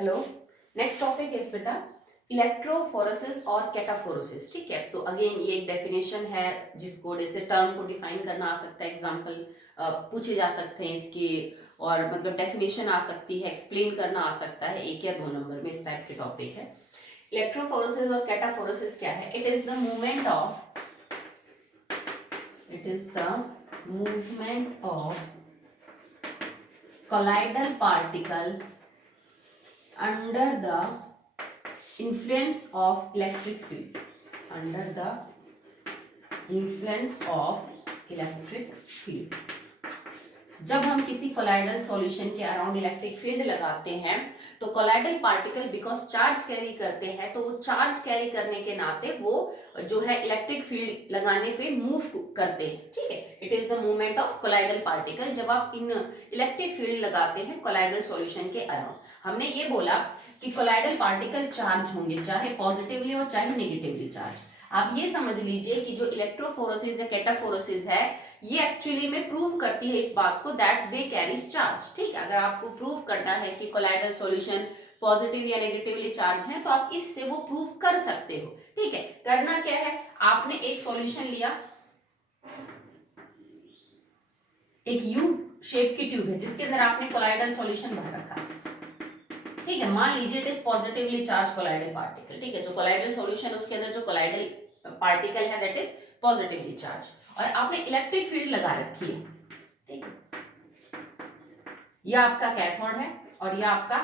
Hello. Next topic is बेटा electrophoresis और कैटाफोरेसिस। ठीक है, तो अगेन ये एक डेफिनेशन है जिसको जैसे टर्म को डिफाइन करना आ सकता है, एग्जांपल पूछे जा सकते हैं इसके, और मतलब डेफिनेशन आ सकती है, एक्सप्लेन करना आ सकता है 1 या 2 नंबर में। इस टाइप के टॉपिक है। इलेक्ट्रोफोरेसिस और कैटाफोरेसिस क्या है? It is the movement of colloidal particle under the influence of electric field. Under the influence of electric field. जब हम किसी कोलाइडल सॉल्यूशन के अराउंड इलेक्ट्रिक फील्ड लगाते हैं तो colloidal particle because charge carry करते हैं, तो वो चार्ज कैरी करने के नाते वो जो है इलेक्ट्रिक फील्ड लगाने पे मूव करते हैं। ठीक है, it is the movement of colloidal particle जब आप इन इलेक्ट्रिक फील्ड लगाते हैं कोलाइडल सॉल्यूशन के अराउंड। हमने ये बोला कि कोलाइडल पार्टिकल चार्ज होंगे, चाहे पॉजिटिवली और चाहे नेगेटिवली चार्ज। आप ये समझ लीजिए कि जो इलेक्ट्रोफोरेसिस या कैटाफोरेसिस है ये एक्चुअली में प्रूव करती है इस बात को दैट दे कैरीज चार्ज। ठीक है, अगर आपको प्रूव करना है कि कोलाइडल सॉल्यूशन पॉजिटिव या नेगेटिवली चार्ज है तो आप इससे वो प्रूव कर सकते हो। ठीक है, करना क्या है, आपने एक सॉल्यूशन लिया, एक यू शेप की ट्यूब है जिसके अंदर आपने कोलाइडल सॉल्यूशन भर रखा। ठीक है, मान लीजिए it is positively charge colloidal particle. ठीक है, जो कोलाइडल सॉल्यूशन उसके अंदर जो कोलाइडल पार्टिकल है दैट इज पॉजिटिवली चार्ज, और आपने इलेक्ट्रिक फील्ड लगा रखी है। ठीक है, यह आपका कैथोड है और यह आपका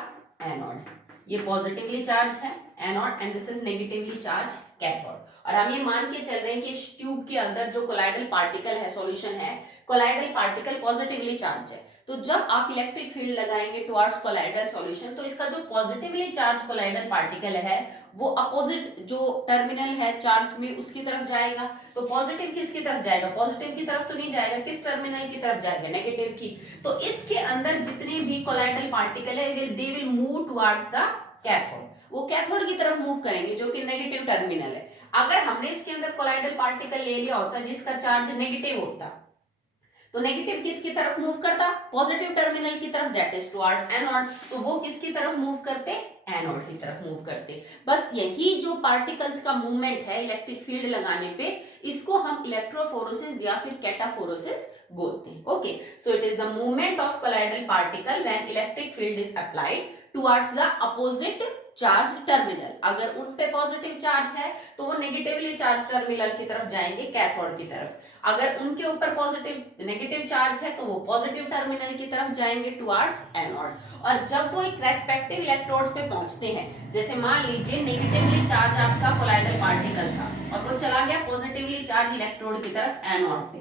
एनोड है। ये पॉजिटिवली चार्ज है anode and this is negatively charge cathode. और हम ये मान के चल रहे हैं कि इस ट्यूब के अंदर जो कोलाइडल पार्टिकल है, सॉल्यूशन है, कोलाइडल पार्टिकल पॉजिटिवली चार्ज है। तो जब आप इलेक्ट्रिक फील्ड लगाएंगे टुवर्ड्स कोलाइडल सॉल्यूशन तो इसका जो पॉजिटिवली चार्ज कोलाइडल पार्टिकल है वो अपोजिट जो टर्मिनल है चार्ज में उसकी तरफ जाएगा। तो पॉजिटिव किसकी तरफ जाएगा? पॉजिटिव की तरफ तो नहीं जाएगा, किस टर्मिनल की तरफ जाएगा? नेगेटिव की। तो इसके अंदर जितने भी कोलाइडल पार्टिकल है they will move towards the cathode, वो कैथोड की तरफ मूव करेंगे जो कि नेगेटिव टर्मिनल है। अगर हमने इसके अंदर कोलाइडल पार्टिकल ले लिया होता जिसका चार्ज नेगेटिव होता तो नेगेटिव किसकी तरफ मूव करता? पॉजिटिव टर्मिनल की तरफ, दैट इज टुवर्ड्स एनोड। तो वो किसकी तरफ मूव करते? एनोड की तरफ मूव करते। बस यही जो पार्टिकल्स का मूवमेंट है इलेक्ट्रिक फील्ड लगाने पे, इसको हम इलेक्ट्रोफोरेसिस या फिर कैटाफोरेसिस बोलते हैं। Okay, so it is the movement of colloidal particle when electric field is applied towards the opposite charge terminal. अगर उन पे पॉजिटिव चार्ज है तो वो नेगेटिवली चार्ज टर्मिनल की तरफ जाएंगे, कैथोड की तरफ। अगर उनके ऊपर पॉजिटिव नेगेटिव चार्ज है तो वो पॉजिटिव टर्मिनल की तरफ जाएंगे टुवर्ड्स एनोड। और जब वो एक रेस्पेक्टिव इलेक्ट्रोड्स पे पहुंचते हैं, जैसे मान लीजिए नेगेटिवली चार्ज आपका कोलाइडल पार्टिकल था और वो चला गया पॉजिटिवली चार्ज इलेक्ट्रोड की तरफ एनोड पे,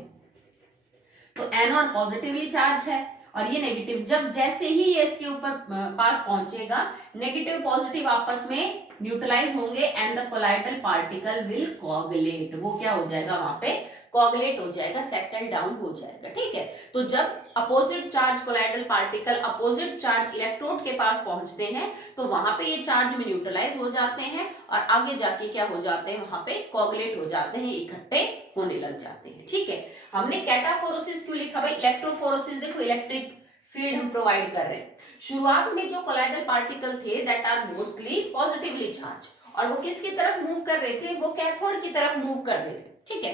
तो एनोड पॉजिटिवली चार्ज है और ये नेगेटिव। जब जैसे ही ये इसके ऊपर पास पहुंचेगा नेगेटिव पॉजिटिव आपस में न्यूट्रलाइज होंगे and the colloidal particle will coagulate. वो क्या हो जाएगा? वहां पे कोगुलेट हो जाएगा, सेटल डाउन हो जाएगा। ठीक है, तो जब opposite charge colloidal particle opposite charge electrode के पास पहुंचते हैं तो वहां पे ये चार्ज में न्यूट्रलाइज हो जाते हैं और आगे जाके क्या हो जाते हैं? वहां पे कोगुलेट हो जाते हैं, इकट्ठे होने लग जाते हैं। ठीक है, हमने कैटाफोरेसिस क्यों लिखा भाई? इलेक्ट्रोफोरेसिस देखो इलेक्ट्रिक फील्ड हम प्रोवाइड कर रहे हैं। शुरुआत में जो कोलाइडल पार्टिकल थे that are mostly positively charge, और वो किसकी तरफ मूव कर रहे थे? वो कैथोड की तरफ मूव कर रहे थे। ठीक है,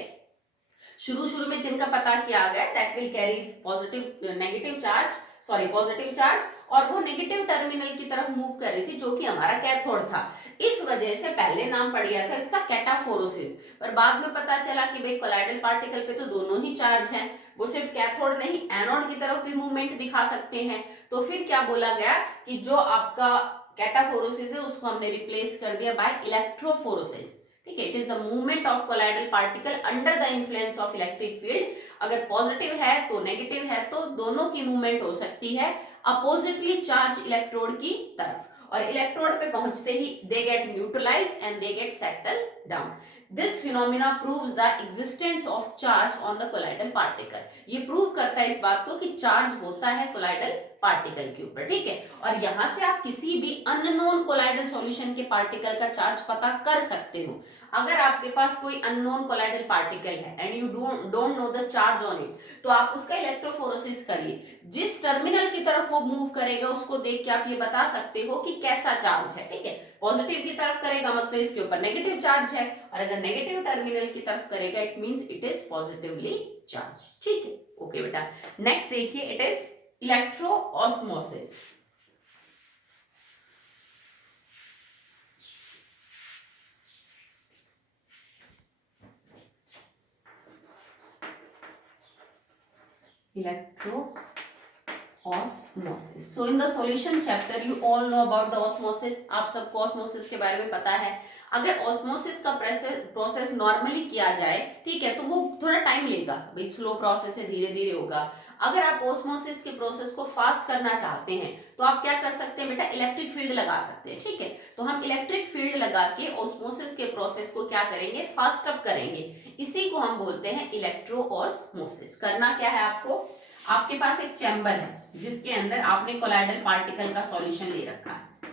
शुरू में जिनका पता किया गया that will carries positive negative charge, sorry positive charge, और वो नेगेटिव टर्मिनल की तरफ मूव कर रही थी जो कि हमारा कैथोड था। इस वजह से पहले नाम पड़ गया था इसका कैटाफोरेसिस। पर बाद में पता चला कि भाई कोलाइडल पार्टिकल पे तो दोनों ही चार्ज हैं, वो सिर्फ कैथोड नहीं एनोड की तरफ भी मूवमेंट दिखा सकते हैं। तो फिर क्या बोला गया कि जो आपका कैटाफोरेसिस है उसको हमने रिप्लेस कर दिया बाय इलेक्ट्रोफोरेसिस। ठीक है, it is the movement of colloidal particle under the influence of electric field. अगर पॉजिटिव है तो नेगेटिव है तो दोनों की मूवमेंट हो सकती है अपोजिटली चार्ज इलेक्ट्रोड की तरफ, और इलेक्ट्रोड पे पहुंचते ही they get neutralized and they get settle down. This phenomena proves the existence of charge on the colloidal particle. ये प्रूव करता है इस बात को कि चार्ज होता है कोलाइडल पार्टिकल के ऊपर। ठीक है, और यहां से आप किसी भी अननोन कोलाइडल सॉल्यूशन के पार्टिकल का चार्ज पता कर सकते हो। अगर आपके पास कोई अननोन कोलाइडल पार्टिकल है and you don't know the charge on it, तो आप उसका इलेक्ट्रोफोरेसिस करिए। जिस टर्मिनल की तरफ वो मूव करेगा उसको देख के आप ये बता सकते हो कि कैसा चार्ज है, ठीक है। पॉजिटिव की तरफ करेगा मतलब इसके ऊपर नेगेटिव चार्ज है, और अगर नेगेटिव टर्मिनल की तरफ करेगा it means it is positively charge, ठीक है। ओके बेटा, नेक्स्ट देखिए, it is electroosmosis. Osmosis. So in the solution chapter you all know about the osmosis. आप सबको osmosis के बारे में पता है। अगर osmosis का प्रोसेस नॉर्मली किया जाए, ठीक है, तो वो थोड़ा टाइम लेगा, भाई स्लो प्रोसेस है, धीरे धीरे होगा। अगर आप osmosis के प्रोसेस को फास्ट करना चाहते हैं तो आप क्या कर सकते हैं बेटा, इलेक्ट्रिक फील्ड लगा सकते हैं, ठीक है। तो हम इलेक्ट्रिक फील्ड लगा के osmosis के प्रोसेस को क्या करेंगे, फास्ट अप करेंगे। इसी को हम बोलते हैं इलेक्ट्रोऑस्मोसिस। करना क्या है आपको, आपके पास एक चैम्बर है जिसके अंदर आपने कोलाइडल पार्टिकल का सॉल्यूशन ले रखा है।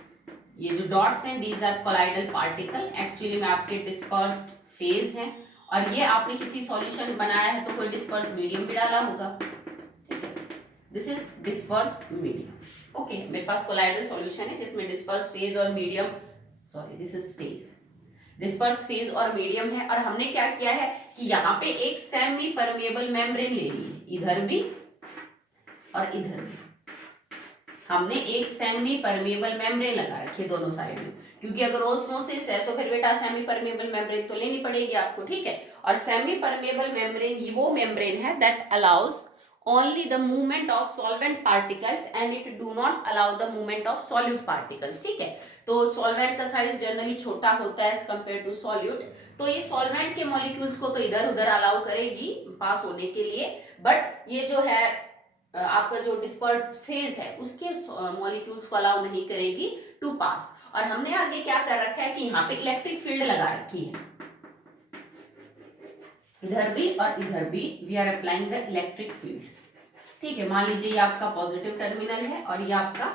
ये जो डॉट्स हैं these are colloidal particle, actually में आपके डिस्पर्स्ड फेज हैं, और ये आपने किसी सॉल्यूशन बनाया है तो कोई डिस्पर्स मीडियम भी डाला होगा, this is dispersed medium. Okay, मेरे पास कोलाइडल सॉल्यूशन है जिसमें डिस्पर्स फेज और medium, sorry this is phase, disperse phase और मीडियम है। और हमने क्या किया है कि यहाँ पे एक सेमी परमेबल मेम्ब्रेन ले ली, इधर भी और इधर भी हमने एक सेमी परमेबल मेम्ब्रेन लगा रखी है दोनों साइड में, क्योंकि अगर ओस्मोसिस है तो फिर बेटा सेमी परमेबल मेम्ब्रेन तो लेनी पड़ेगी आपको, ठीक है। और सेमी परमेबल मेम्ब्रेन वो मेम्ब्रेन है that allows only the movement of solvent particles and it do not allow the movement of solute particles, ठीक है। तो सॉल्वेंट का साइज जनरली छोटा होता है एज कंपेयर टू सॉल्यूट, तो ये सॉल्वेंट के मॉलिक्यूल्स को तो इधर उधर अलाउ करेगी पास होने के लिए, बट ये जो है आपका जो डिस्पर्स्ड फेज है उसके मॉलिक्यूल्स को अलाउ नहीं करेगी टू पास। और हमने आगे क्या कर रखा है कि यहाँ पे इलेक्ट्रिक फील्ड लगा रखी है, इधर भी और इधर भी we are applying the electric field, ठीक है। मान लीजिए ये आपका पॉजिटिव टर्मिनल है और ये आपका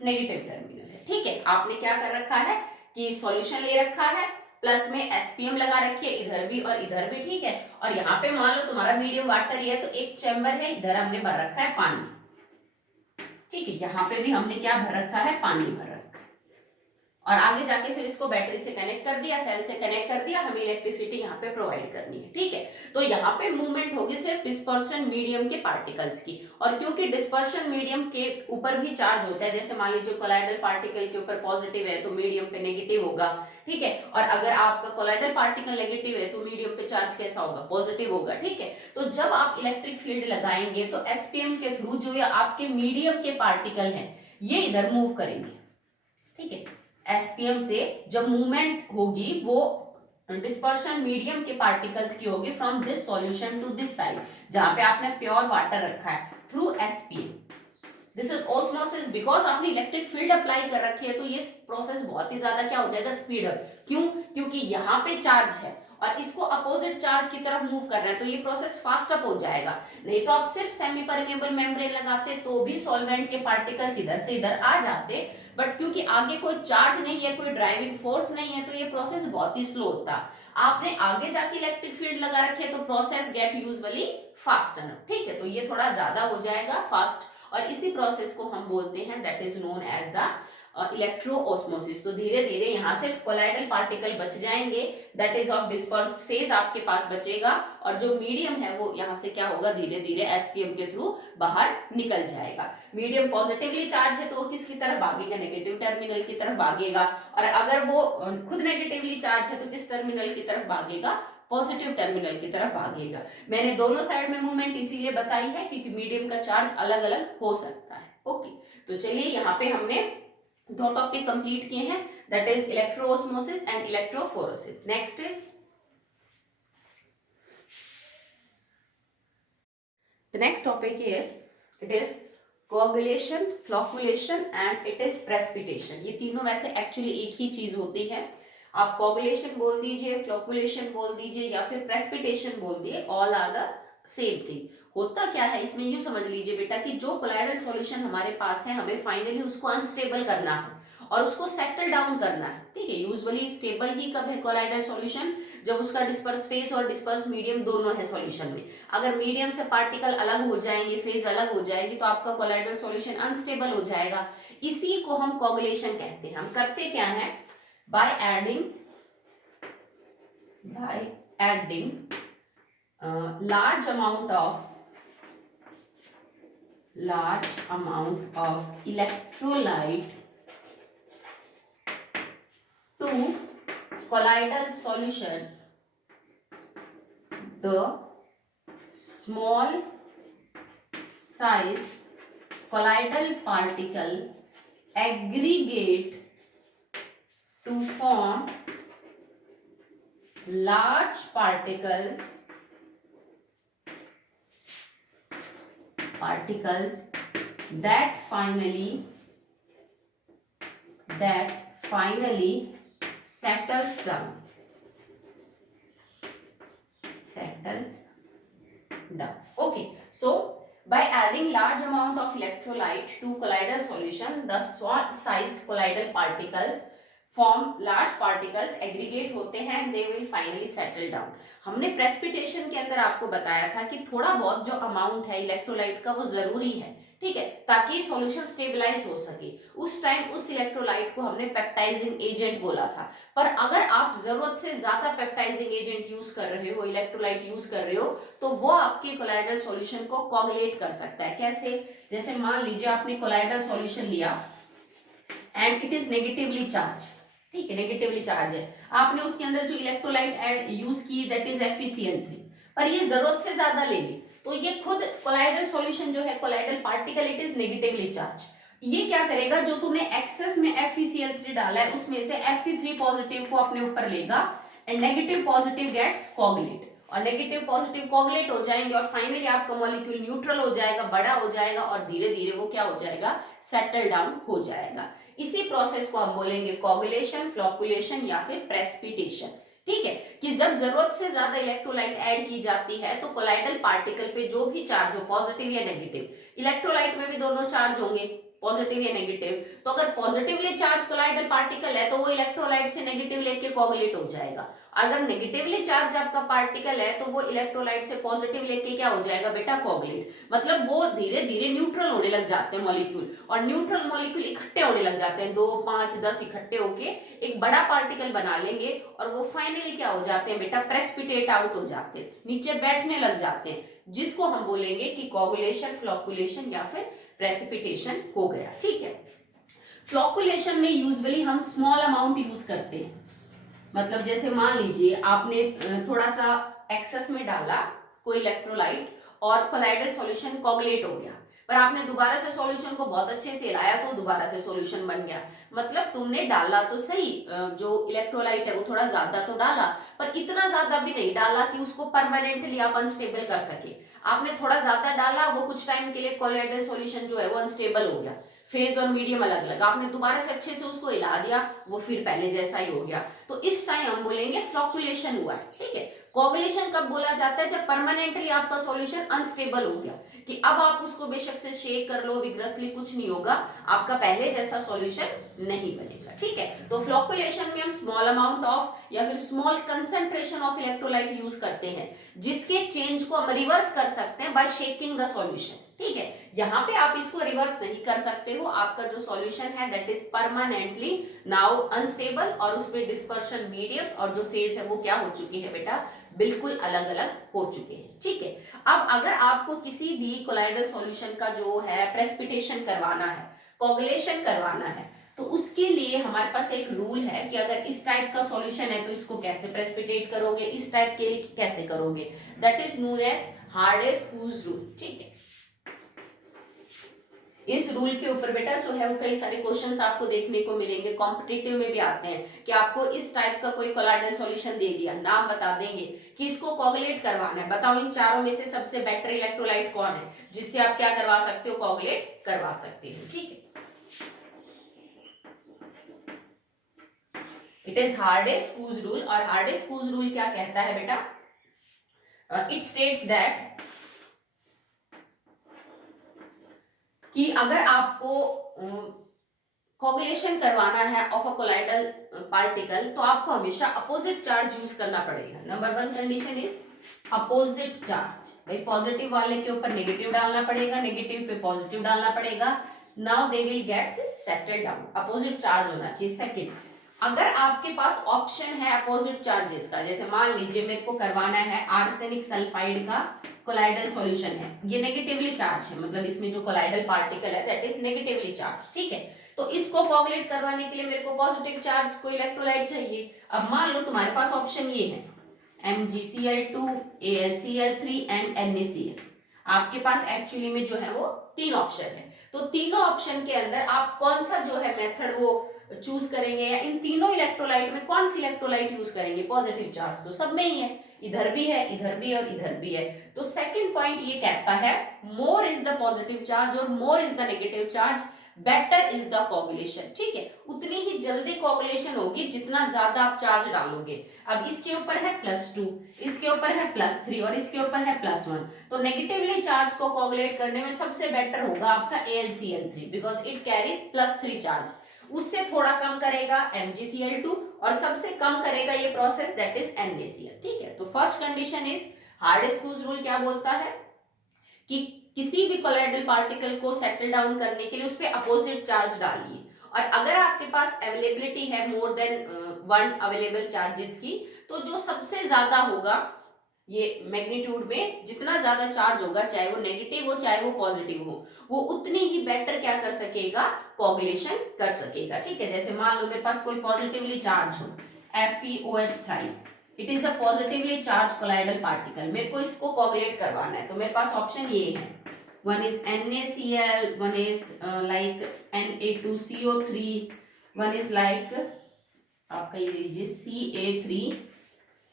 नेगेटिव टर्मिनल है, ठीक है। आपने क्या कर रखा है कि सॉल्यूशन ले रखा है, प्लस में एसपीएम लगा रखी है इधर भी और इधर भी, ठीक है। और यहाँ पे मान लो तुम्हारा मीडियम वाटर है तो एक चैम्बर है, इधर हमने भर रखा है पानी, ठीक है। यहाँ पे भी हमने क्या भर रखा है, पानी भर रखा है। और आगे जाके फिर इसको बैटरी से कनेक्ट कर दिया, सेल से कनेक्ट कर दिया, हमें इलेक्ट्रिसिटी यहाँ पे प्रोवाइड करनी है, ठीक है। तो यहाँ पे मूवमेंट होगी सिर्फ डिस्पर्शन मीडियम के पार्टिकल्स की, और क्योंकि डिस्पर्शन मीडियम के ऊपर भी चार्ज होता है, जैसे मान लीजिए कोलाइडल पार्टिकल के ऊपर पॉजिटिव है तो मीडियम पे नेगेटिव होगा, ठीक है। और अगर आपका कोलाइडल पार्टिकल नेगेटिव है तो मीडियम पे चार्ज कैसा होगा, पॉजिटिव होगा, ठीक है। तो जब आप इलेक्ट्रिक फील्ड लगाएंगे तो एसपीएम के थ्रू जो ये आपके मीडियम के पार्टिकल हैं ये इधर मूव करेंगे, ठीक है। एसपीएम से जब मूवमेंट होगी वो डिस्पर्शन मीडियम के पार्टिकल्स की होगी from this solution to this side, जहां पे आपने प्योर वाटर रखा है, through SPM. This is osmosis, because आपने इलेक्ट्रिक फील्ड अप्लाई कर रखी है तो ये प्रोसेस बहुत ही ज्यादा क्या हो जाएगा, स्पीड अप। क्यों, क्योंकि यहाँ पे चार्ज है और इसको अपोजिट चार्ज की तरफ मूव करना है, तो ये प्रोसेस फास्ट अप हो जाएगा। नहीं तो आप सिर्फ सेमी परमेबल मेम्ब्रेन लगाते तो भी सॉल्वेंट के पार्टिकल्स इधर से इधर आ जाते, बट क्योंकि आगे कोई चार्ज नहीं है, कोई ड्राइविंग फोर्स नहीं है, तो ये प्रोसेस बहुत ही स्लो होता। आपने आगे जाके इलेक्ट्रिक फील्ड लगा रखी है तो प्रोसेस गेट यूजुअली फास्टर, ठीक है। तो ये थोड़ा ज्यादा हो जाएगा फास्ट, और इसी प्रोसेस को हम बोलते हैं that is known as the electroosmosis. तो धीरे धीरे यहाँ सिर्फ कोलाइडल पार्टिकल बच जाएंगे, that is of disperse phase आपके पास बचेगा, और जो मीडियम है वो यहाँ से क्या होगा, धीरे धीरे एसपीएम के थ्रू बाहर निकल जाएगा। मीडियम पॉजिटिवली चार्ज है तो वो किसकी तरफ भागेगा, नेगेटिव टर्मिनल की तरफ भागेगा, और अगर वो खुद नेगेटिवली चार्ज है तो किस टर्मिनल की तरफ भागेगा, पॉजिटिव टर्मिनल की तरफ भागेगा। मैंने दोनों साइड में मूवमेंट इसीलिए बताई है क्योंकि मीडियम का चार्ज अलग अलग हो सकता है। ओके, तो चलिए यहाँ पे हमने दो टॉपिक कंप्लीट किए हैं, that is electroosmosis and electrophoresis. Next is the next topic is it is coagulation, flocculation and it is precipitation. ये तीनों वैसे एक्चुअली एक ही चीज होती है, आप कोagulation बोल दीजिए, फ्लोकुलेशन बोल दीजिए या फिर प्रेसिपिटेशन बोल दिए, all are the same thing. होता क्या है इसमें, यूं समझ लीजिए बेटा कि जो कोलाइडल सॉल्यूशन हमारे पास है हमें फाइनली उसको अनस्टेबल करना है, और उसको सेटल डाउन करना है, ठीक है। यूजुअली स्टेबल ही कब है कोलाइडल सॉल्यूशन, जब उसका डिस्पर्स फेज और डिस्पर्स मीडियम दोनों है सॉल्यूशन में। अगर मीडियम से पार्टिकल अलग हो जाएंगे, फेज अलग हो जाएगी, तो आपका कोलाइडल सॉल्यूशन अनस्टेबल हो जाएगा। इसी को हम कोगुलेशन कहते हैं। हम करते क्या है, by adding large amount of electrolyte to colloidal solution, the small size colloidal particle aggregate to form large particles that finally settles down. Okay, so by adding large amount of electrolyte to colloidal solution, the small size colloidal particles form large particles aggregate होते हैं and they will finally settle down. हमने precipitation के अंदर आपको बताया था कि थोड़ा बहुत जो अमाउंट है इलेक्ट्रोलाइट का वो जरूरी है, ठीक है, ताकि सॉल्यूशन स्टेबलाइज हो सके। उस टाइम उस इलेक्ट्रोलाइट को हमने पेप्टाइजिंग एजेंट बोला था। पर अगर आप जरूरत से ज्यादा पेप्टाइजिंग एजेंट यूज कर रहे हो, इलेक्ट्रोलाइट यूज कर रहे हो, तो वो आपके कोलाइडल सॉल्यूशन को कोगुलेट कर सकता है। कैसे, जैसे मान लीजिए आपने कोलाइडल सॉल्यूशन लिया and it is negatively charge, ठीक है, नेगेटिवली चार्ज है, आपने उसके अंदर जो इलेक्ट्रोलाइट एड यूज की दैट इज FeCl3, पर ये जरूरत से ज्यादा ले ली, तो ये खुद कोलाइडल सॉल्यूशन जो है, colloidal particle, it is negatively charge. ये क्या करेगा, जो तुमने एक्सेस में FeCl3 डाला है उसमें से Fe3 पॉजिटिव को अपने ऊपर लेगा and negative positive gets coagulate, और नेगेटिव पॉजिटिव कोगुलेट हो जाएंगे और फाइनली आपका मॉलिक्यूल न्यूट्रल हो जाएगा, बड़ा हो जाएगा और धीरे धीरे वो क्या हो जाएगा, सेटल डाउन हो जाएगा। इसी प्रोसेस को हम बोलेंगे कोगुलेशन, फ्लोकुलेशन या फिर प्रेसिपिटेशन, ठीक है। कि जब जरूरत से ज्यादा इलेक्ट्रोलाइट ऐड की जाती है तो कोलाइडल पार्टिकल पे जो भी चार्ज हो, पॉजिटिव या नेगेटिव, इलेक्ट्रोलाइट में भी दोनों चार्ज होंगे, पॉजिटिव या नेगेटिव, तो अगर पॉजिटिवली चार्ज कोलाइडल पार्टिकल है तो वो इलेक्ट्रोलाइट से नेगेटिव लेके कोगुलेट हो जाएगा। अगर नेगेटिवली चार्ज आपका पार्टिकल है तो वो इलेक्ट्रोलाइट से पॉजिटिव लेके क्या हो जाएगा बेटा, कोगुलेट। मतलब वो धीरे धीरे न्यूट्रल होने लग जाते हैं मॉलिक्यूल, और न्यूट्रल मॉलिक्यूल इकट्ठे होने लग जाते हैं, 2, 5, 10 इकट्ठे होके एक बड़ा पार्टिकल बना लेंगे और वो फाइनली क्या हो जाते हैं बेटा, प्रेसिपिटेट आउट हो जाते हैं, नीचे बैठने लग जाते हैं, जिसको हम बोलेंगे कि कोगुलेशन, फ्लोकुलेशन या फिर प्रेसिपिटेशन हो गया, ठीक है। फ्लोकुलेशन में यूजुअली हम स्मॉल अमाउंट यूज करते हैं। मतलब जैसे मान लीजिए आपने थोड़ा सा एक्सेस में डाला कोई इलेक्ट्रोलाइट और कोलाइडल सॉल्यूशन कोगुलेट हो गया, पर आपने दोबारा से सॉल्यूशन को बहुत अच्छे से हिलाया तो दोबारा से सॉल्यूशन बन गया। मतलब तुमने डाला तो सही, जो इलेक्ट्रोलाइट है वो थोड़ा ज्यादा तो डाला, पर इतना ज्यादा भी नहीं डाला कि उसको परमानेंटली आप अनस्टेबल कर सके। आपने थोड़ा ज्यादा डाला, वो कुछ टाइम के लिए कोलाइडल सॉल्यूशन जो है वो अनस्टेबल हो गया, फेज और मीडियम अलग अलग, आपने दोबारा से अच्छे से उसको हिला दिया, वो फिर पहले जैसा ही हो गया, तो इस टाइम हम बोलेंगे फ्लोकुलेशन हुआ है, ठीक है। कोगुलेशन कब बोला जाता है, जब परमानेंटली आपका सॉल्यूशन अनस्टेबल हो गया, कि अब आप उसको बेशक से शेक कर लो विग्रसली, कुछ नहीं होगा, आपका पहले जैसा सॉल्यूशन नहीं बनेगा, ठीक है। तो फ्लोकुलेशन में हम स्मॉल अमाउंट ऑफ या फिर small concentration of electrolyte use करते हैं, जिसके चेंज को हम रिवर्स कर सकते हैं बाय शेकिंग द सॉल्यूशन, ठीक है। यहां पे आप इसको रिवर्स नहीं कर सकते हो, आपका जो सॉल्यूशन है that is permanently now unstable, और उसमें डिस्पर्शन मीडियम और जो फेज है वो क्या हो चुकी है बेटा, बिल्कुल अलग अलग हो चुके हैं, ठीक है। अब अगर आपको किसी भी कोलाइडल सॉल्यूशन का जो है प्रेसिपिटेशन करवाना है, कोगुलेशन करवाना है, तो उसके लिए हमारे पास एक रूल है कि अगर इस टाइप का सॉल्यूशन है तो इसको कैसे प्रेसिपिटेट करोगे, इस टाइप के लिए कैसे करोगे, that is known as Hardy Schulze rule, ठीक है। इस रूल के ऊपर बेटा जो है वो कई सारे क्वेश्चंस आपको देखने को मिलेंगे, कॉम्पिटिटिव में भी आते हैं कि आपको इस टाइप का कोई कोलाइडल सॉल्यूशन दे दिया, नाम बता देंगे कि इसको कोगुलेट करवाना है, बताओ इन चारों में से सबसे बेटर इलेक्ट्रोलाइट कौन है जिससे आप क्या करवा सकते हो, कोगुलेट करवा सकते हो, ठीक है। इट इज हार्डे-स्कूज रूल, और हार्डे-स्कूज रूल क्या कहता है बेटा, इट स्टेट्स दैट कि अगर आपको कोगुलेशन करवाना है ऑफ अ कोलाइडल पार्टिकल, तो आपको हमेशा अपोजिट चार्ज यूज करना पड़ेगा। Number 1 condition is opposite charge. भाई पॉजिटिव वाले के ऊपर नेगेटिव डालना पड़ेगा, नेगेटिव पे पॉजिटिव डालना पड़ेगा। Now they will get settle down, opposite charge होना चाहिए। सेकंड, अगर आपके पास ऑप्शन है अपोजिट चार्जेस का, जैसे मान लीजिए मेरे को करवाना है आर्सेनिक सल्फाइड का कोलाइडल सॉल्यूशन है, ये नेगेटिवली चार्ज है, मतलब इसमें जो कोलाइडल पार्टिकल है दैट इज नेगेटिवली चार्ज, ठीक है। तो इसको कोगुलेट करवाने के लिए मेरे को पॉजिटिव चार्ज कोई इलेक्ट्रोलाइट चाहिए। अब मान लो तुम्हारे पास ऑप्शन ये है MgCl2, AlCl3 एंड NaCl। आपके पास एक्चुअली में जो है वो 3 ऑप्शन है, तो तीनों ऑप्शन के अंदर आप कौन सा जो है मेथड वो चूज करेंगे, या इन तीनों इलेक्ट्रोलाइट में कौन सी इलेक्ट्रोलाइट यूज करेंगे। पॉजिटिव चार्ज तो सब में ही है, इधर भी है, इधर भी और इधर भी है। तो सेकंड पॉइंट ये कहता है more is the positive charge और more is the negative charge, better is the coagulation, ठीक है। उतनी ही जल्दी कोगुलेशन होगी जितना ज्यादा आप चार्ज डालोगे। अब इसके ऊपर है +2, इसके ऊपर है +3 और इसके ऊपर है +1, तो नेगेटिवली चार्ज को कोगुलेट करने में सबसे बेटर होगा आपका AlCl3 because it carries +3 charge. उससे थोड़ा कम करेगा MgCl2 और सबसे कम करेगा ये प्रोसेस दैट इज NaCl, ठीक है। तो first condition is hard-screws rule क्या बोलता है कि किसी भी कोलाइडल पार्टिकल को सेटल डाउन करने के लिए उस पर अपोजिट चार्ज डालिए, और अगर आपके पास अवेलेबिलिटी है मोर देन 1 अवेलेबल चार्जेस की, तो जो सबसे ज्यादा होगा ये मैग्नीट्यूड में जितना ज्यादा चार्ज होगा, चाहे वो नेगेटिव हो चाहे वो पॉजिटिव हो, वो उतनी ही बेटर क्या कर सकेगा, कोगुलेशन कर सकेगा, ठीक है। जैसे मान लो मेरे पास कोई पॉजिटिवली चार्ज हो FeOH thrice, it is a positively charge colloidal particle, मेरे को इसको कोगुलेट करवाना है, तो मेरे पास ऑप्शन ये है, one is NaCl, one is like Na2CO3, one is like आपका ये लीजिए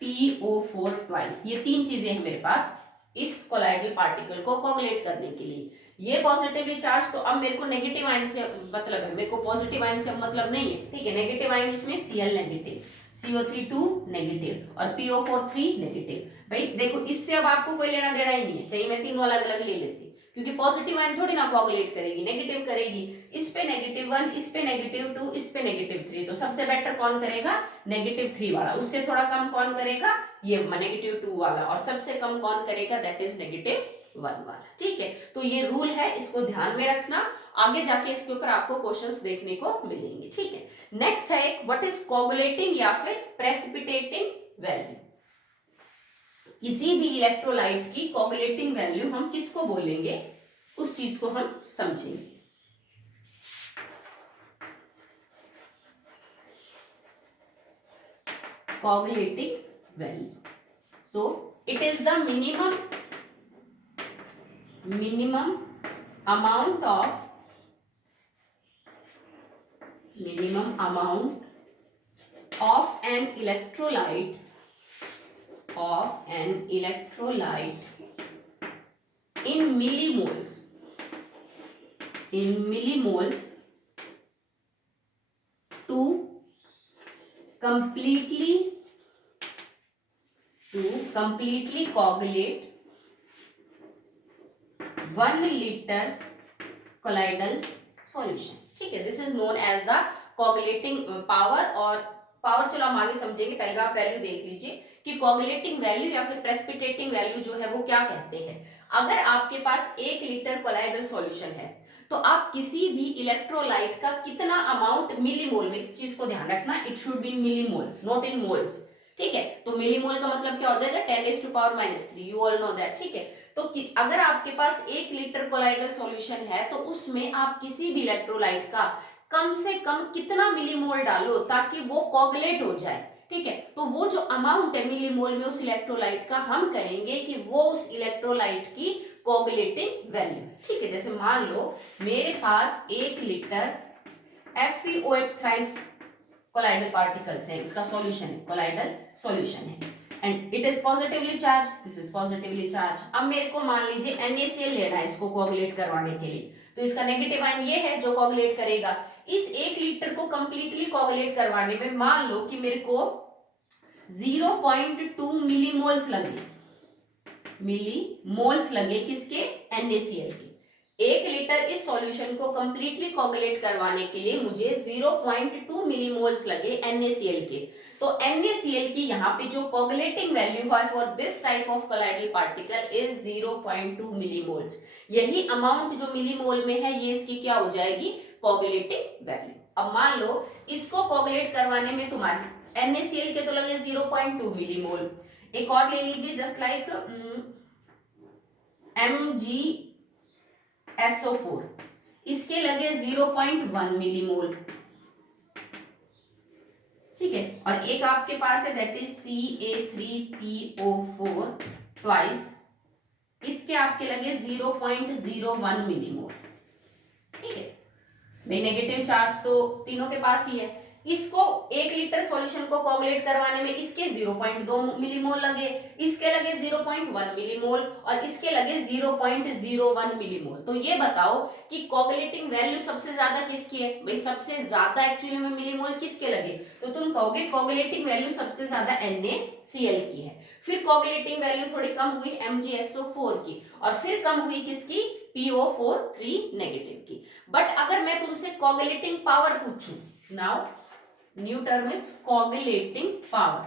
Ca3PO4 ट्वाइस। ये 3 चीजें हैं मेरे पास इस कोलाइडल पार्टिकल को कोगुलेट करने के लिए। ये पॉजिटिवली चार्ज, तो अब मेरे को नेगेटिव आयन से मतलब है, मेरे को पॉजिटिव आयन से मतलब नहीं है, ठीक है। नेगेटिव आयन इसमें Cl नेगेटिव, CO3 2 नेगेटिव और PO4 3 नेगेटिव। भाई देखो इससे अब आपको कोई लेना देना ही नहीं है, चाहिए मैं तीनों अलग अलग ले लेती, क्योंकि पॉजिटिव आयन थोड़ी ना कोगुलेट करेगी, नेगेटिव करेगी। इस पे -1, इस पे -2, इस पे -3, तो सबसे बेटर कौन करेगा, -3 वाला। उससे थोड़ा कम कौन करेगा, ये -2 वाला, और सबसे कम कौन करेगा, दैट इज -1 वाला, ठीक है। तो ये रूल है, इसको ध्यान में रखना, आगे जाके इसके ऊपर आपको क्वेश्चंस देखने को मिलेंगे, ठीक है। नेक्स्ट है एक व्हाट इज कोगुलेटिंग या फिर प्रेसिपिटेटिंग वैल्यू। किसी भी इलेक्ट्रोलाइट की कोगुलेटिंग वैल्यू हम किसको बोलेंगे, उस चीज को हम समझेंगे। Coagulating value, so it is the minimum amount of an electrolyte in millimoles to completely coagulate 1 liter colloidal solution, ठीक है। This is known as the coagulating power, और पावर चलो हम आगे समझेंगे, पहले आप वैल्यू देख लीजिए कि कोगुलेटिंग वैल्यू या फिर प्रेसिपिटेटिंग वैल्यू जो है वो क्या कहते हैं। अगर आपके पास 1 लीटर कोलाइडल सॉल्यूशन है, तो आप किसी भी इलेक्ट्रोलाइट का कितना अमाउंट मिलीमोल में, इस चीज को ध्यान रखना, it should be in millimoles not in moles, ठीक है। तो मिलीमोल का मतलब क्या हो जाएगा, 10⁻⁻3, यू ऑल नो दैट, ठीक है। तो अगर आपके पास 1 लीटर कोलाइडल सॉल्यूशन है, तो उसमें आप किसी भी इलेक्ट्रोलाइट का कम से कम कितना मिलीमोल डालो ताकि वो कोगुलेट हो जाए, ठीक है। तो वो जो अमाउंट है मिलीमोल में उस इलेक्ट्रोलाइट का, हम कहेंगे कि वो उस इलेक्ट्रोलाइट की कोगुलेटिंग वैल्यू, ठीक है। जैसे मान लो मेरे पास 1 litre FeOH thrice colloidal particles है, इसका सॉल्यूशन है, कोलाइडल सॉल्यूशन है, and it is positively charge, this is positively charge. अब मेरे को मान लीजिए NaCl लेना है इसको कोगुलेट करवाने के लिए, तो इसका नेगेटिव आयन ये है जो कोगुलेट करेगा। इस 1 लीटर को कंप्लीटली कोगुलेट करवाने में मान लो कि मेरे को 0.2 मिलीमोल्स लगे, किसके, NaCl के। 1 लीटर इस सॉल्यूशन को कंप्लीटली कोगुलेट करवाने के लिए मुझे 0.2 मिलीमोल्स लगे NaCl के। तो NaCl की यहाँ पे जो कोगुलेटिंग वैल्यू है for this type of colloidal particle is 0.2 millimoles. यही अमाउंट जो मिलीमोल में है ये इसकी क्या हो जाएगी, कोगुलेटिंग वैल्यू। अब मान लो इसको कोगुलेट करवाने में तुम्हारी NaCl के तो लगे 0.2 मिलीमोल, एक और ले लीजिए जस्ट लाइक MgSO4, इसके लगे 0.1 मिलीमोल, ठीक है। और एक आपके पास है दैट इज Ca3PO4 ट्वाइस, इसके आपके लगे 0.01 मिलीमोल, ठीक है। भाई नेगेटिव चार्ज तो तीनों के पास ही है। इसको 1 लीटर सॉल्यूशन को कोगुलेट करवाने में इसके 0.2 मिलीमोल लगे, इसके लगे 0.1 मिलीमोल और इसके लगे 0.01 मिलीमोल। तो ये बताओ कि कोगुलेटिंग वैल्यू सबसे ज्यादा किसकी है, भाई सबसे ज्यादा एक्चुअली में मिलीमोल किसके लगे, तो तुम कहोगे कोगुलेटिंग वैल्यू सबसे ज्यादा NaCl की है। फिर कोगुलेटिंग वैल्यू थोड़ी कम हुई MgSO4 की, और फिर कम हुई किसकी, PO4 नेगेटिव की। बट अगर मैं तुमसे कोगुलेटिंग पावर पूछूं, now new term is coagulating power,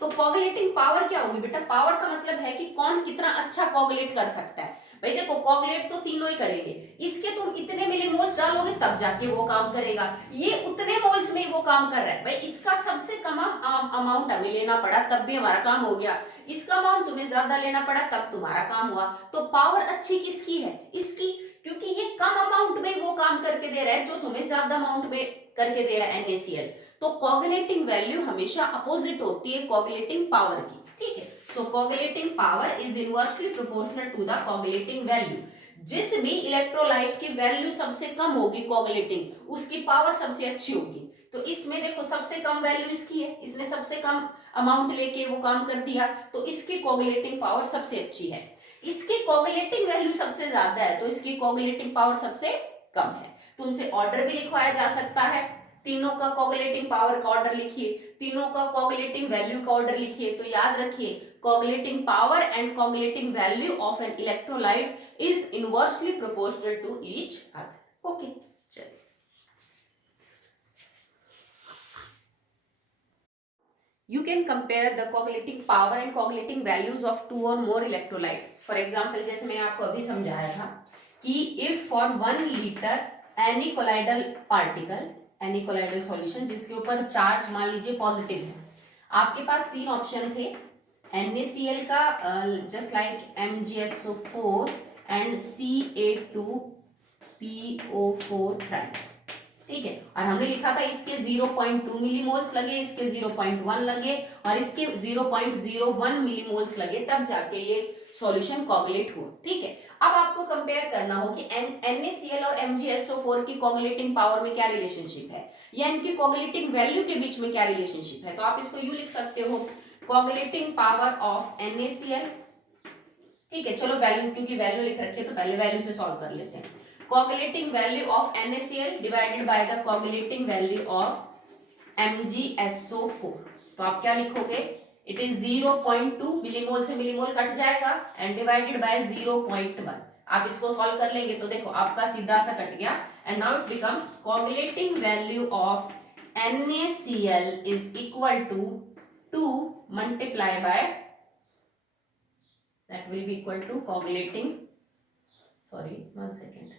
तो कोगुलेटिंग पावर क्या होगी बेटा, पावर का मतलब है कि कौन कितना अच्छा कोगुलेट कर सकता है। भाई देखो कोगुलेट तो तीनों ही करेंगे, इसके तुम इतने मिलीमोल्स डालोगे तब जाके वो काम करेगा, ये उतने मोल्स में वो काम कर रहा है, भाई इसका सबसे कम अमाउंट हमें लेना पड़ा तब भी हमारा काम हो गया, इसका अमाउंट तुम्हें ज्यादा लेना पड़ा तब तुम्हारा काम हुआ। तो पावर अच्छी किसकी है, इसकी, क्योंकि ये कम अमाउंट में वो काम करके दे रहा है जो तुम्हें ज्यादा अमाउंट में करके दे रहा है NaCl। तो कोगुलेटिंग वैल्यू हमेशा अपोजिट होती है कोगुलेटिंग पावर की, ठीक है। So coagulating power is inversely proportional to the coagulating value. जिस भी इलेक्ट्रोलाइट की वैल्यू सबसे कम होगी कोगुलेटिंग, उसकी पावर सबसे अच्छी होगी। तो इसमें देखो सबसे कम वैल्यू इसकी है, इसने सबसे कम अमाउंट लेके वो काम कर दिया, तो इसकी कोगुलेटिंग पावर सबसे अच्छी है। इसकी कोगुलेटिंग वैल्यू सबसे ज्यादा है तो इसकी कोगुलेटिंग पावर सबसे कम है। तुमसे ऑर्डर भी लिखवाया जा सकता है, तीनों का कोगुलेटिंग पावर का ऑर्डर लिखिए, तीनों का कोगुलेटिंग वैल्यू का ऑर्डर लिखिए। तो याद रखिए coagulating power and coagulating value of an electrolyte is inversely proportional to each other. Okay, चलिए you can compare the coagulating power and coagulating values of 2 or more electrolytes. For example, जैसे मैं आपको अभी समझाया था कि if for 1 liter any colloidal particle, any colloidal solution जिसके ऊपर चार्ज मान लीजिए पॉजिटिव है, आपके पास 3 ऑप्शन थे, NaCl का just like MgSO4 and Ca2PO4 thrice, ठीक है। और हमने लिखा था इसके 0.2 मिलीमोल्स लगे, इसके 0.1 लगे और इसके 0.01 मिलीमोल्स लगे, तब जाके ये सॉल्यूशन कोगुलेट हुआ, ठीक है। अब आपको कंपेयर करना हो कि NaCl और MgSO4 की कोगुलेटिंग पावर में क्या रिलेशनशिप है या इनकी कोगुलेटिंग वैल्यू के बीच में क्या रिलेशनशिप है। तो आप इसको यूं लिख सकते हो, कोगुलेटिंग पावर ऑफ NaCl, ठीक है। चलो वैल्यू, क्योंकि वैल्यू लिख रखी है तो पहले वैल्यू से सॉल्व कर लेते हैं। Coagulating value of NaCl divided by the coagulating value of MgSO4, तो आप क्या लिखोगे, इट इज 0.2, मिलीमोल से मिलीमोल कट जाएगा एंड डिवाइडेड बाय 0.1। आप इसको सॉल्व कर लेंगे तो देखो आपका सीधा सा कट गया and now it becomes coagulating value of NaCl is equal to 2 multiply by, that will be equal to coagulating, sorry 1 second,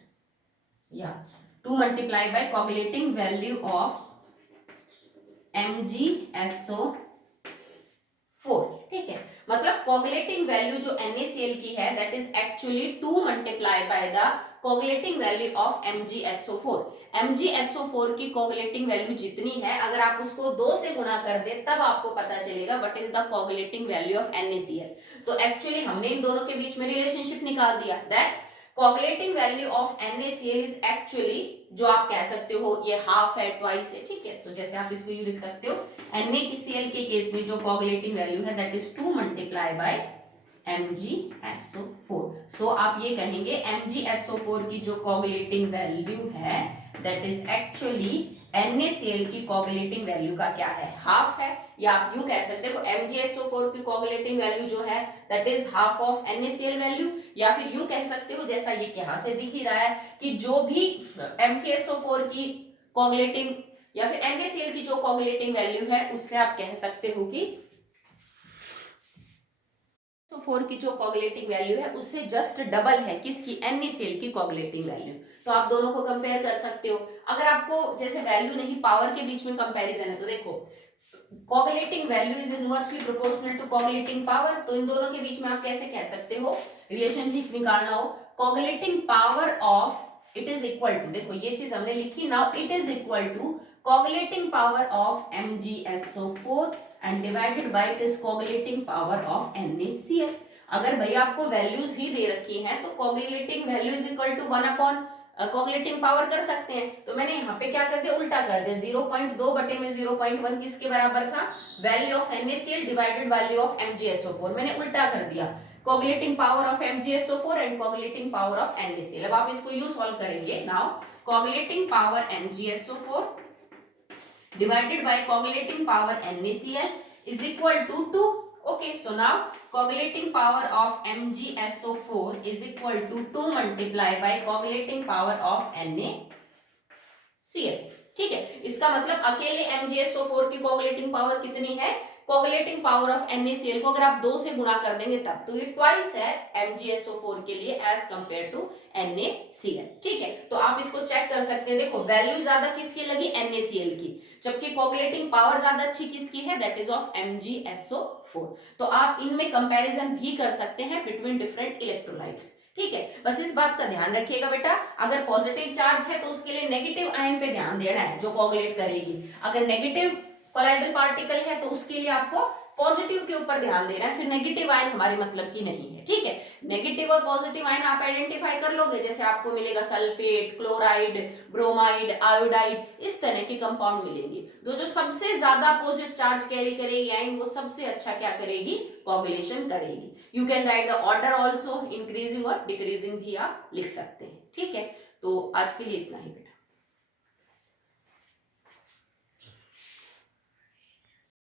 yeah, 2 multiply by coagulating value of MgSO4, ठीक है। मतलब कोगुलेटिंग वैल्यू जो NaCl की है that is actually 2 multiply by the coagulating value of MgSO4। MgSO4 की coagulating value जितनी है अगर आप उसको 2 से गुणा कर दे तब आपको पता चलेगा what is the coagulating value of NaCl। तो एक्चुअली हमने इन दोनों के बीच में रिलेशनशिप निकाल दिया, that coagulating value of NaCl is actually, जो आप कह सकते हो ये हाफ है, ट्वाइस है, ठीक है। तो जैसे आप इसको यूं लिख सकते हो, NaCl के केस में जो कोगुलेटिंग वैल्यू है that is 2 multiply bye MgSO4। सो आप ये कहेंगे MgSO4 की जो कोगुलेटिंग वैल्यू है दैट इज एक्चुअली NaCl की कोगुलेटिंग वैल्यू का क्या है, हाफ है, या आप यूं कह सकते हो MgSO4 की कोगुलेटिंग वैल्यू जो है that is half of NaCl value, या फिर यूं कह सकते हो जैसा ये यहां से दिख ही रहा है कि जो भी MgSO4 की कोगुलेटिंग या फिर NaCl की जो कोगुलेटिंग वैल्यू है उससे आप कह सकते हो कि तो 4 की जो कोगुलेटिंग वैल्यू है उससे जस्ट डबल है किसकी, NaCl की कोगुलेटिंग वैल्यू। तो आप दोनों को कंपेयर कर सकते हो। अगर आपको जैसे वैल्यू नहीं पावर के बीच में कंपैरिजन है तो देखो coagulating value is inversely proportional to coagulating power, तो इन दोनों के बीच में आप कैसे कह सकते हो रिलेशनशिप निकालना हो, coagulating power of it is equal to, देखो ये चीज हमने लिखी now, it is equal to coagulating power of MgSO4 and divided by it is coagulating power of NaCl। अगर भैया आपको वैल्यूज ही दे रखी हैं तो coagulating value is equal to 1 upon coagulating power कर सकते हैं, तो मैंने यहाँ पे क्या कर दिया, उल्टा कर दिया, 0.2 बटे में 0.1 किसके बराबर था, value of NaCl divided value of MgSO4, मैंने उल्टा कर दिया, coagulating power of MgSO4 and coagulating power of NaCl। अब आप इसको यूं सॉल्व करेंगे, now coagulating power MgSO4 divided by coagulating power NaCl is equal to 2. Okay, so now coagulating power of MgSO4 is equal to 2 multiplied by coagulating power of NaCl। ठीक है, इसका मतलब अकेले MgSO4 की कोगुलेटिंग पावर कितनी है, coagulating power of NaCl को अगर आप 2 से गुणा कर देंगे तब तो ये ट्वाइस है MgSO4 के लिए एज कंपेयर टू NaCl। ठीक है, तो आप इसको चेक कर सकते हैं, देखो वैल्यू ज्यादा किसकी लगी, NaCl की, जबकि कोगुलेटिंग पावर ज्यादा अच्छी किसकी है, दैट इज ऑफ MgSO4। तो आप इनमें कंपैरिजन भी कर सकते हैं बिटवीन डिफरेंट इलेक्ट्रोलाइट्स। ठीक है, बस इस बात का ध्यान रखिएगा बेटा, अगर पॉजिटिव चार्ज है तो उसके लिए नेगेटिव आयन पे ध्यान देना है जो कोगुलेट करेगी, अगर नेगेटिव कोलाइडल पार्टिकल है तो उसके लिए आपको पॉजिटिव के ऊपर ध्यान देना है, फिर नेगेटिव आयन हमारे मतलब की नहीं है। ठीक है, नेगेटिव और पॉजिटिव आयन आप आइडेंटिफाई कर लोगे, जैसे आपको मिलेगा सल्फेट, क्लोराइड, ब्रोमाइड, आयोडाइड, इस तरह के कंपाउंड मिलेंगे। जो सबसे ज्यादा अपोजिट चार्ज कैरी करेगी आयन वो सबसे अच्छा क्या करेगी, कोगुलेशन करेगी। You can write the order also, increasing और डिक्रीजिंग भी आप लिख सकते हैं। ठीक है, तो आज के लिए इतना ही बेटा।